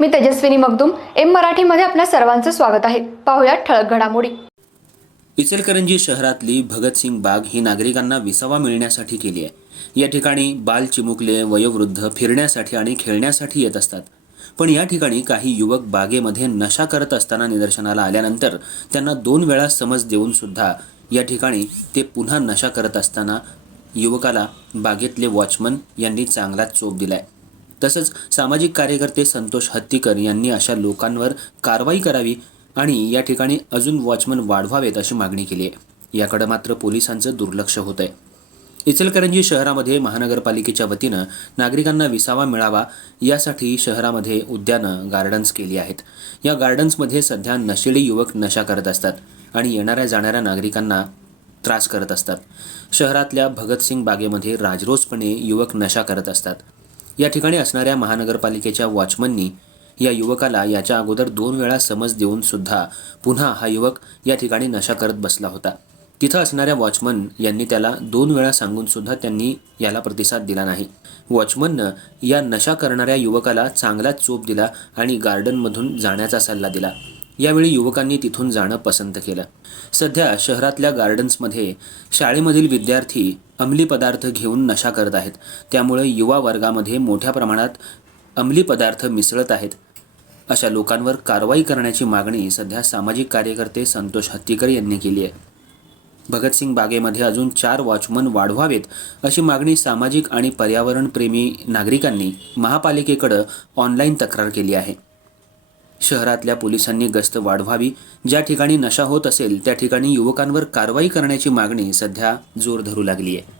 मी Tejaswini Magdum M मराठीमध्ये आपल्या सर्वांचं स्वागत आहे. पाहुयात ठळक घडामोडी. इचलकरंजी शहरातली भगतसिंग बाग ही नागरिकांना विसावा मिळण्यासाठी केली आहे. या ठिकाणी बाल चिमुकले वयोवृद्ध फिरण्यासाठी आणि खेळण्यासाठी येत असतात. पण या ठिकाणी काही युवक बागेमध्ये नशा करत असताना निदर्शनाला आल्यानंतर त्यांना दोन वेळा समज देऊन सुद्धा या ठिकाणी ते पुन्हा नशा करत असताना युवकाला बागेतले वॉचमन यांनी चांगलाच चोप दिलाय. तसंच सामाजिक कार्यकर्ते संतोष हत्तीकर यांनी अशा लोकांवर कारवाई करावी आणि या ठिकाणी अजून वॉचमन वाढवावेत अशी मागणी केली आहे. याकडे मात्र पोलिसांचं दुर्लक्ष होत आहे. इचलकरंजी शहरामध्ये महानगरपालिकेच्या वतीनं नागरिकांना विसावा मिळावा यासाठी शहरामध्ये उद्यानं गार्डन्स केली आहेत. या गार्डन्समध्ये सध्या नशेडी युवक नशा करत असतात आणि येणाऱ्या जाणाऱ्या नागरिकांना त्रास करत असतात. शहरातल्या भगतसिंग बागेमध्ये राजरोसपणे युवक नशा करत असतात. या ठिकाणी असणाऱ्या महानगरपालिकेच्या वॉचमननी या युवकाला याच्या अगोदर दोन वेळा समज देऊन सुद्धा पुन्हा हा युवक या ठिकाणी नशा करत बसला होता. तिथं असणाऱ्या वॉचमन यांनी त्याला दोन वेळा सांगून सुद्धा त्यांनी याला प्रतिसाद दिला नाही. वॉचमननं या नशा करणाऱ्या युवकाला चांगलाच चोप दिला आणि गार्डनमधून जाण्याचा सल्ला दिला. यावेळी युवकांनी तिथून जाणं पसंत केलं. सध्या शहरातल्या गार्डन्समध्ये शाळेमधील विद्यार्थी अंमली पदार्थ घेऊन नशा करत आहेत. त्यामुळे युवा वर्गामध्ये मोठ्या प्रमाणात अंमली पदार्थ मिसळत आहेत. अशा लोकांवर कारवाई करण्याची मागणी सध्या सामाजिक कार्यकर्ते संतोष हत्तीकर यांनी केली आहे. भगतसिंग बागेमध्ये अजून चार वॉचमन वाढवावेत अशी मागणी सामाजिक आणि पर्यावरणप्रेमी नागरिकांनी महापालिकेकडं ऑनलाईन तक्रार केली आहे. शहरातल्या पोलिसांनी गस्त वाढवावी ज्या ठिकाणी नशा होत असेल त्या ठिकाणी युवकांवर कारवाई करण्याची मागणी सध्या जोर धरू लागली आहे